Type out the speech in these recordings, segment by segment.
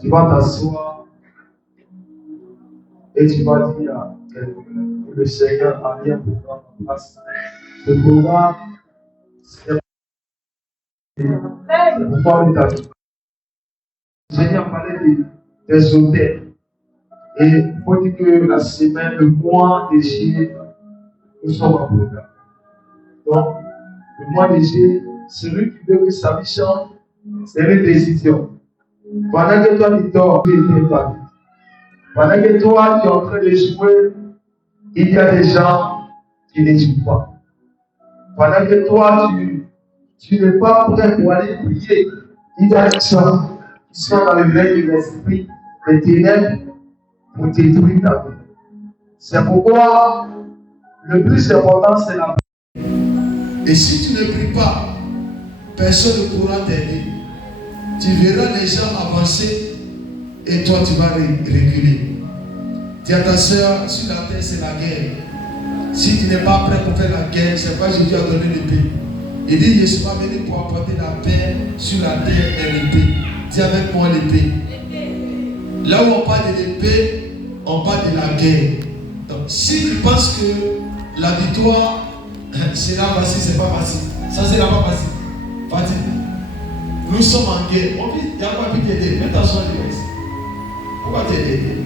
Tu vas t'asseoir et tu vas dire que le Seigneur a bien pour toi en place. Ce programme, c'est pourquoi on t'a dit. Le Seigneur parlait des hôtels. Et il faut dire que la semaine, le mois de juillet, nous sommes en programme. Donc, le mois de juillet, celui qui veut que sa vie change, c'est une décision. Pendant que toi tu dors, tu es ta vie. Pendant que toi tu es en train de jouer, il y a des gens qui ne jouent pas. Pendant que toi tu n'es pas prêt pour aller prier, il y a des gens qui sont dans le règne de l'esprit, des ténèbres, pour détruire ta vie. C'est pourquoi le plus important c'est la prière. Et si tu ne pries pas, personne ne pourra t'aider. Tu verras les gens avancer et toi tu vas reculer. Dis à ta soeur, sur la terre c'est la guerre. Si tu n'es pas prêt pour faire la guerre, c'est pas Jésus a donné l'épée. Il dit, je suis pas venu pour apporter la paix sur la terre et l'épée. Dis avec moi l'épée. Là où on parle de l'épée, on parle de la guerre. Donc si tu penses que la victoire sera facile, c'est pas facile. Ça sera pas facile. Fatih, nous sommes en guerre. Mon fils, il n'y a pas pu t'aider. Mets ta soeur à l'église. Pourquoi t'aider?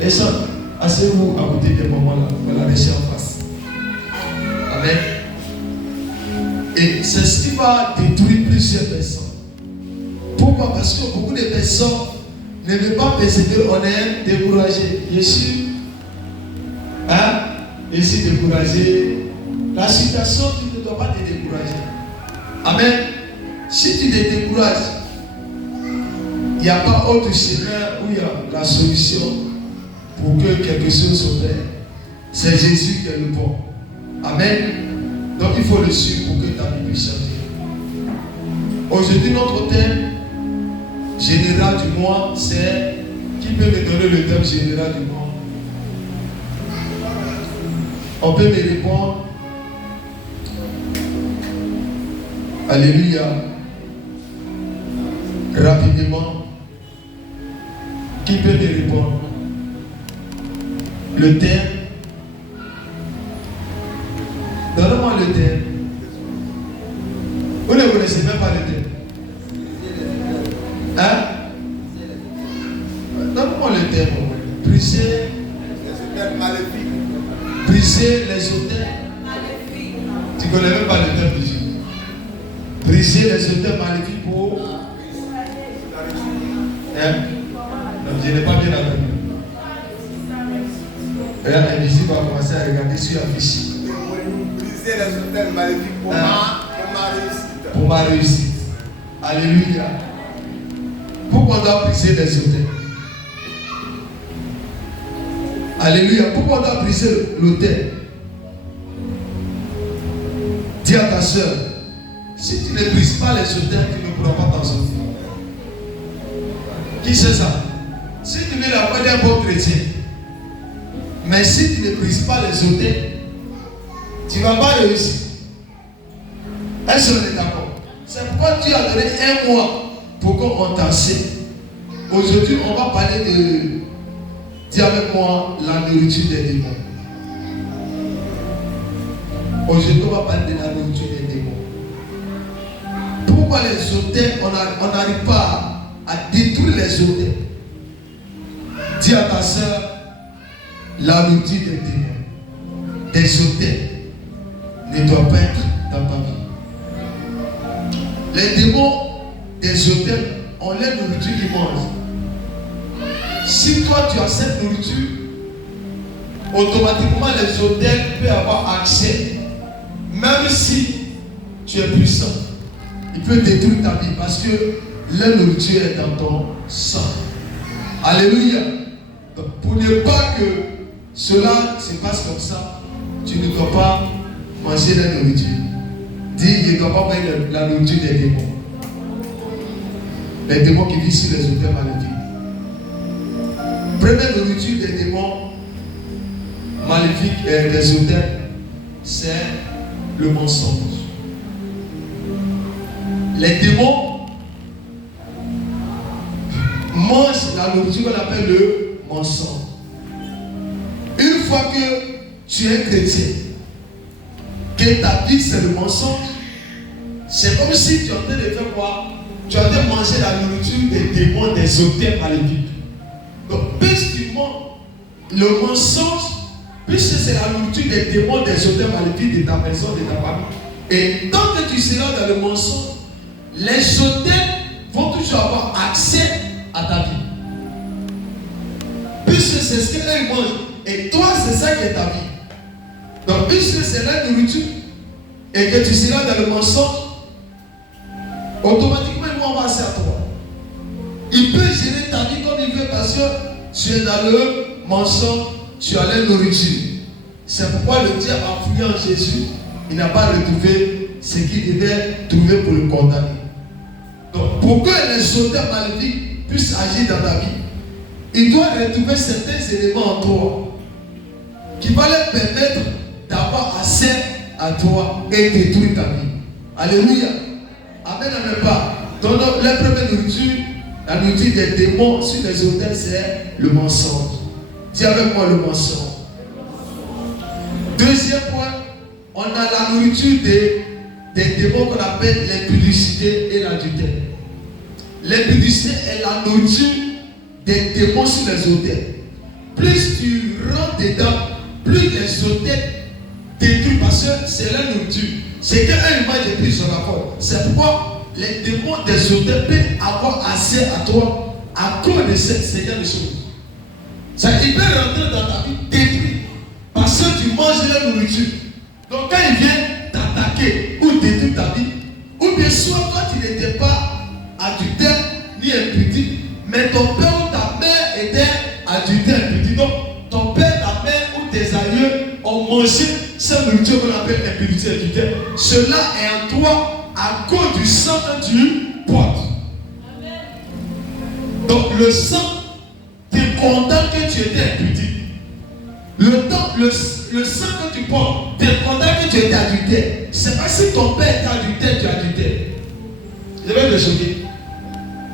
Les soeurs, asseyez-vous à côté des moments-là. On va la laisser en face. Amen. Et c'est ce qui va détruire plusieurs personnes. Pourquoi? Parce que beaucoup de personnes ne veulent pas persévérer, on est découragé. Je suis découragé. La situation, tu ne dois pas te décourager. Amen. Si tu te décourages, il n'y a pas autre chemin où il y a la solution pour que quelque chose s'opère. C'est Jésus qui est le bon. Amen. Donc il faut le suivre pour que ta vie puisse changer. Aujourd'hui, notre thème général du mois, c'est qui peut me donner le thème général du mois? On peut me répondre. Alléluia. Rapidement. Qui peut me répondre? Le thème. Donne-moi le thème. Vous ne connaissez même pas le thème. Hein? Donne-moi le thème. Briser les hôtels maléfiques. Briser les hôtels. Tu ne connais même pas le thème du jour. Briser les hôtels maléfiques pour. Hein? Donc, je n'ai pas bien appris. Regarde, invisible va commencer à regarder sur la fiche. Briser les hôtels maléfiques pour ma réussite. Pour ma réussite. Alléluia. Pourquoi on doit briser les hôtels? Alléluia. Pourquoi on doit briser l'hôtel? Dis à ta soeur, si tu ne brises pas les hôtels, tu ne pourras pas t'en sortir. Qui sait ça? Si tu mets la voix d'un bon chrétien, mais si tu ne brises pas les hôtels, tu ne vas pas réussir. Est-ce qu'on est d'accord? C'est pourquoi Dieu a donné un mois pour qu'on t'enseigne. Aujourd'hui, on va parler de, dis avec moi, la nourriture des démons. Aujourd'hui, on va parler de la nourriture des démons. Pourquoi les hôtels, on n'arrive pas à détruire les hôtels? Dis à ta soeur, la nourriture des démons, des hôtels, ne doit pas être dans ta vie. Les démons des hôtels ont la nourriture qu'ils mangent. Si toi tu as cette nourriture, automatiquement les hôtels peuvent avoir accès. Même si tu es puissant, il peut détruire ta vie parce que la nourriture est dans ton sang. Alléluia. Donc, pour ne pas que cela se passe comme ça, tu ne dois pas manger la nourriture. Dis, il ne doit pas manger la nourriture des démons. Les démons qui vivent sur les hôtels maléfiques. Première nourriture des démons maléfiques des hôtels, c'est le mensonge. Les démons mange la nourriture qu'on appelle le mensonge. Une fois que tu es chrétien, que ta vie c'est le mensonge, c'est comme si tu es en train de faire quoi? Tu es en train de manger la nourriture des démons, des auteurs maléfiques. Donc, puisque tu manges le mensonge, puisque c'est la nourriture des démons, des auteurs maléfiques de ta maison, de ta famille, et tant que tu seras dans le mensonge, les auteurs vont toujours avoir accès à ta vie. Puisque c'est ce qu'ils mangent, et toi c'est ça qui est ta vie. Donc, puisque c'est la nourriture, et que tu seras dans le mensonge, automatiquement ils vont avoir accès à toi. Il peut gérer ta vie comme il veut parce que tu es dans le mensonge, tu as la nourriture. C'est pourquoi le diable a fouillé en Jésus, il n'a pas retrouvé ce qu'il devait trouver pour le condamner. Donc, pour que les auteurs maléfiques puissent agir dans ta vie, il doit retrouver certains éléments en toi qui vont leur permettre d'avoir accès à toi et détruire ta vie. Alléluia. Amen, amen pas. Donc, la première nourriture, la nourriture des démons sur les autels, c'est le mensonge. Dis avec moi le mensonge. Deuxième point, on a la nourriture des démons qu'on appelle l'impudicité et l'adultère. L'impudicité est la nourriture des démons sur les autels. Plus tu rentres dedans, plus les autels détruisent parce que c'est la nourriture. C'est qu'un humain depuis son rapport. C'est pourquoi les démons des autels peuvent avoir accès à toi à cause de cette série de choses. Ça il peut rentrer dans ta vie détruire parce que tu manges la nourriture. Donc quand il vient t'attaquer ou détruire ta vie, ou bien soit toi tu n'étais pas adultère ni impudique, mais ton père ou ta mère était adultère impudique. Donc ton père, ta mère ou tes aïeux ont mangé cette nourriture qu'on appelle impudicité adultère. Cela est en toi à cause du sang que tu portes. Donc le sang te condamne que tu étais impudique. Le sang que tu portes te condamne que tu étais adultère. C'est pas si ton père est adultère, tu es adultère. Je vais te choquer.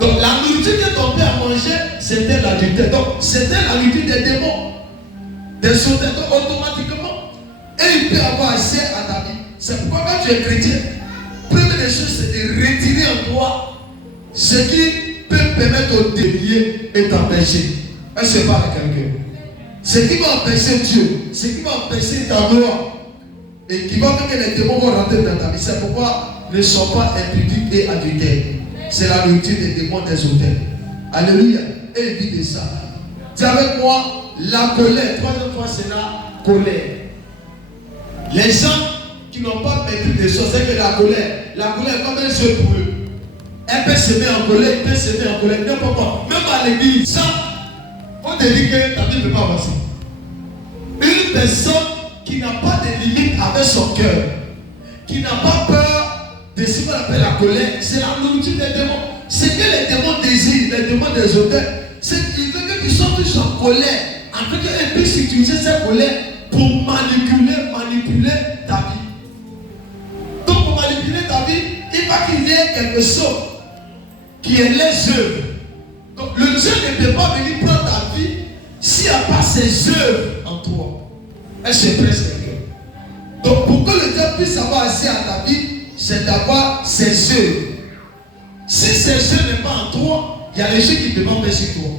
Donc la nourriture que ton père mangeait, c'était l'adultère. Donc c'était la nourriture des démons, des sauteurs. Donc automatiquement, et il peut avoir accès à ta vie. C'est pourquoi quand tu es chrétien, première des choses, c'est de retirer en toi ce qui peut permettre au délier et t'empêcher. Est-ce que c'est pas quelqu'un? Ce qui va empêcher Dieu, ce qui va empêcher ta gloire, et qui va faire que les démons vont rentrer dans ta vie. C'est pourquoi ne sont pas impudiques et adultères. C'est la nourriture des démons des autels. Alléluia. Évitez ça. Dis avec moi, la colère. Troisième fois, c'est la colère. Les gens qui n'ont pas maîtrise des choses, c'est que la colère est comme un jeu pour eux. Elle peut se mettre en colère, elle peut se mettre en colère, n'importe quoi. Même à l'église, ça, on te dit que ta vie ne peut pas avancer. Une personne qui n'a pas de limite avec son cœur, qui n'a pas peur de ce qu'on appelle la colère, c'est la nourriture des démons. C'est que les démons désirent, les démons des auteurs, c'est qu'il veut que tu sois toujours en colère, afin qu'elle puisse utiliser cette colère pour manipuler ta vie. Donc pour manipuler ta vie, il va qu'il y ait quelque chose qui est les œuvres. Donc le Dieu ne peut pas venir prendre ta vie s'il n'y a pas ses œuvres en toi. Est-ce que c'est presque quelqu'un? Donc pour que le Dieu puisse avoir accès à ta vie, c'est d'avoir ses œuvres. Si ces œuvres n'est pas en toi, il y a les gens qui ne peuvent pas faire sur toi.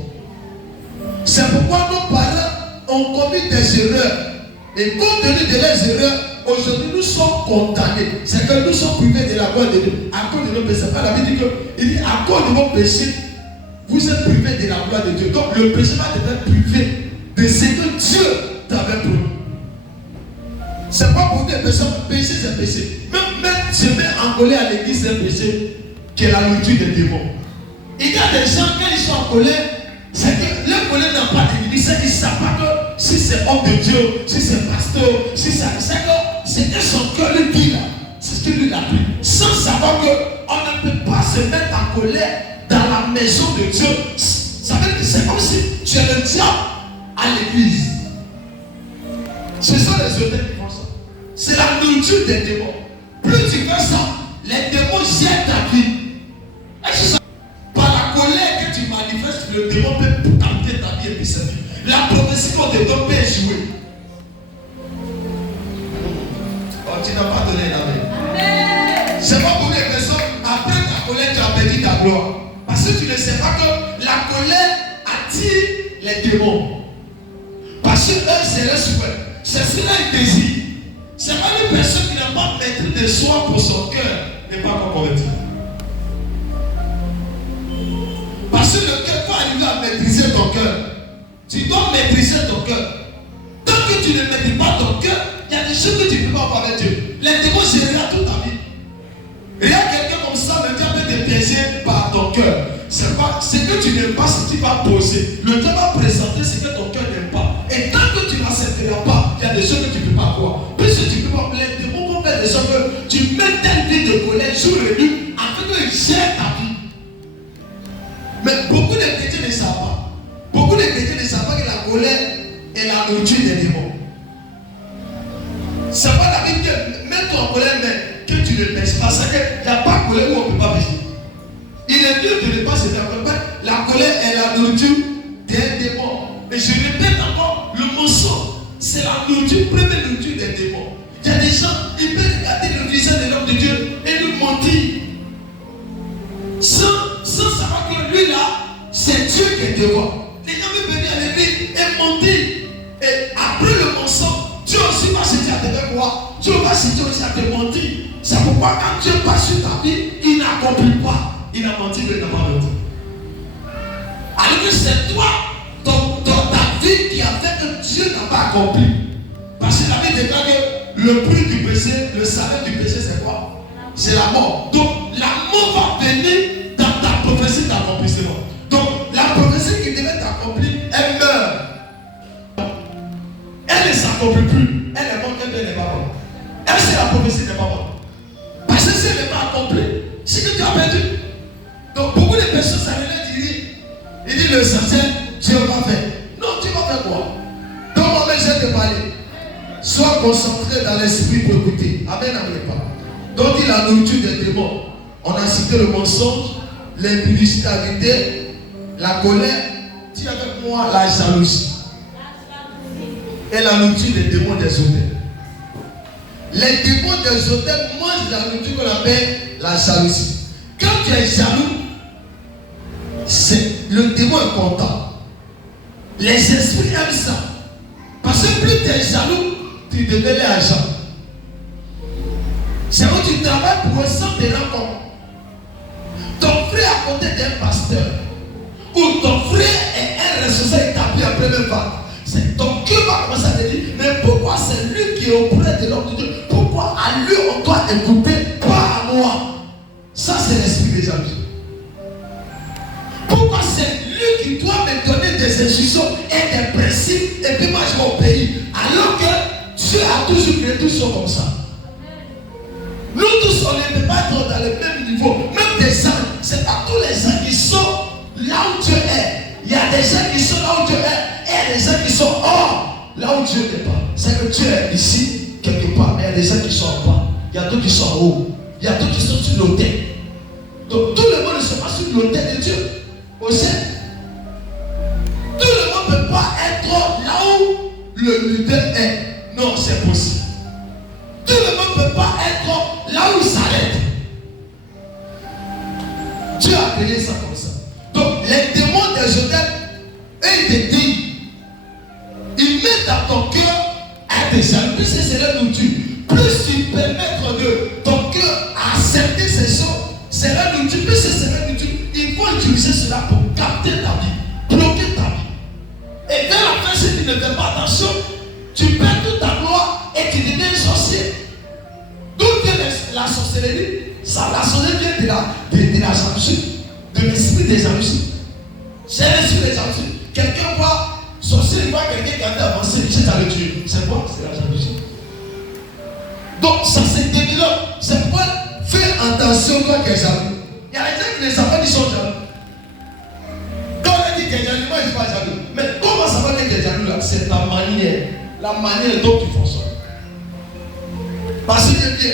C'est pourquoi nos parents ont commis des erreurs. Et compte tenu de leurs erreurs, aujourd'hui nous sommes condamnés. C'est que nous sommes privés de la gloire de Dieu à cause de nos péchés. La Bible dit que, il dit à cause de vos péchés, vous êtes privés de la gloire de Dieu. Donc le péché va te faire privé de ce que Dieu t'avait promis. C'est pas pour des personnes, péché c'est péché. Même se mettre en colère à l'église, c'est un péché qui est la nourriture des démons. Il y a des gens, quand ils sont en colère, c'est que leur colère n'a pas de limite. C'est qu'ils ne savent pas que si c'est homme de Dieu, si c'est pasteur, si c'est que son cœur lui dit là. C'est ce qu'il lui a pris. Sans savoir qu'on ne peut pas se mettre en colère dans la maison de Dieu. Ça veut dire que c'est comme si tu es le diable à l'église. Ce sont les auteurs qui font ça. C'est la nourriture des démons. Plus tu fais ça, les démons jettent ta vie. Est-ce que ça, par la colère que tu manifestes, le démon peut capter ta vie et puis sa vie. La prophétie qu'on te donne peut échouer. Oh, tu n'as pas donné l'amen. C'est pas pour les personnes, après ta colère, tu as perdu ta gloire. Parce que tu ne sais pas que la colère attire les démons. Parce que eux, c'est leur souhait. C'est un désir. C'est pas une personne qui n'a pas maîtrise de soi pour son cœur n'est pas encore convertie. Parce que le cœur va arriver à maîtriser ton cœur. Tu dois maîtriser ton cœur. Tant que tu ne maîtrises pas ton cœur, il y a des choses que tu ne peux pas faire avec Dieu. Les démons géreront toute ta vie. Regarde quelqu'un comme ça, le diable peut te piéger par ton cœur. C'est pas ce que tu n'aimes pas, ce que tu vas poser. Le diable va présenter ce que ton cœur n'aime pas. Et tant que tu n'accepteras pas, il y a des choses que tu ne peux pas voir. Puisque tu peux pas, les démons vont faire des choses que tu mets telle vie de colère jour et nuit afin qu'ils gèrent ta vie. Mais beaucoup de chrétiens ne savent pas. Beaucoup de chrétiens ne savent pas que la colère est la nourriture des démons. C'est pas la Bible que mets-toi en colère, mais que tu ne pèses pas. C'est qu'il n'y a pas de colère où on ne peut pas pêcher. Il est mieux de ne pas se faire colère. La colère est la nourriture des démons. Et je répète encore, le mensonge, c'est la nourriture, première nourriture des démons. Il y a des gens, ils peuvent regarder le visage de l'homme de Dieu et lui mentir. Sans savoir que lui là, c'est Dieu qui est devant. Les gens peuvent venir à l'église et mentir. Et après le mensonge, Dieu aussi va se dire à te faire quoi? Dieu va se dire aussi à te mentir. C'est pourquoi quand Dieu passe sur ta vie, il n'accomplit pas. Il a menti, mais il n'a pas menti. Alors que c'est toi, dans ta vie, qui a fait que Dieu n'a pas accompli. Parce que la Bible déclare que le prix du péché, le salaire du péché, c'est quoi? C'est la mort. Donc la mort va venir dans ta prophétie d'accomplissement. Donc la prophétie qui devait t'accomplir, elle meurt. Elle ne s'accomplit plus. Elle est morte, elle n'est pas morte. Elle, c'est la prophétie n'est pas morte. Parce que si elle n'est pas accomplie, c'est que tu as perdu. Donc beaucoup de personnes, ça ne dit, il dit le sorcier, Dieu va faire. Non, tu vas faire quoi? Donc moi-même, je vais te parler. Sois concentré dans l'esprit pour écouter. Amen, amen, pas. Donc il a la nourriture des démons. On a cité le mensonge, l'impudicité, la colère. Dis avec moi la jalousie. Et la nourriture des démons des hôtels. Les démons des hôtels mangent la nourriture qu'on appelle la jalousie. Quand tu es jaloux, le démon est content. Les esprits aiment ça. Parce que plus tu es jaloux, tu deviens l'argent. C'est où tu travailles pour recevoir des rencontres. Ton frère à côté d'un pasteur, ou ton frère est un responsable établi en première vague. C'est ton cœur va commencer à te dire, mais pourquoi c'est lui qui est auprès de l'homme de Dieu? Pourquoi à lui on doit écouter, pas à moi? Ça c'est l'esprit des jalousies. Pourquoi c'est lui qui doit me donner des instructions et des principes et puis moi je vais au pays? Alors que Dieu a toujours créé tout ça comme ça. Nous tous on ne peut pas être dans le même niveau. Même des anges, c'est pas tous les gens qui sont là où Dieu est. Il y a des gens qui sont là où Dieu est et il y a des gens qui sont hors là où Dieu n'est pas. C'est que Dieu est ici quelque part, mais il y a des gens qui sont en bas. Il y a d'autres qui sont en haut. Il y a d'autres qui sont sur l'autel. Donc tout le monde ne se passe sur l'autel de Dieu. Aussi, tout le monde ne peut pas être là où le leader est. Non, c'est possible. Tout le monde ne peut pas être là où il s'arrête. Dieu a créé ça comme ça. Donc les démons des hôtels, eux ils te disent, ils mettent dans ton cœur à des jaloux. Plus c'est leur nourriture, plus tu permets de ton cœur à accepter ces choses, c'est leur nourriture, plus c'est leur nourriture. Il faut utiliser cela pour capter ta vie, bloquer ta vie. Et vers la fin, si tu ne fais pas attention, tu perds toute ta gloire et tu deviens sorcier. D'où vient la sorcellerie? Ça, la sorcellerie vient de la jalousie, de l'esprit des jalousies. C'est l'esprit des jalousies. Quelqu'un voit sorcier, il voit quelqu'un qui a avancé, il cherche à le tuer. C'est quoi? C'est la jalousie. Donc ça se développe. C'est pourquoi fais attention quand tu es jaloux. Il y a des gens qui ne savent pas qu'ils sont jaloux. Quand on dit que tu es jaloux, moi je ne suis pas jaloux. Mais comment ça va que tu es jaloux là? C'est ta manière. La manière dont tu fonctionnes. Parce que Dieu dit,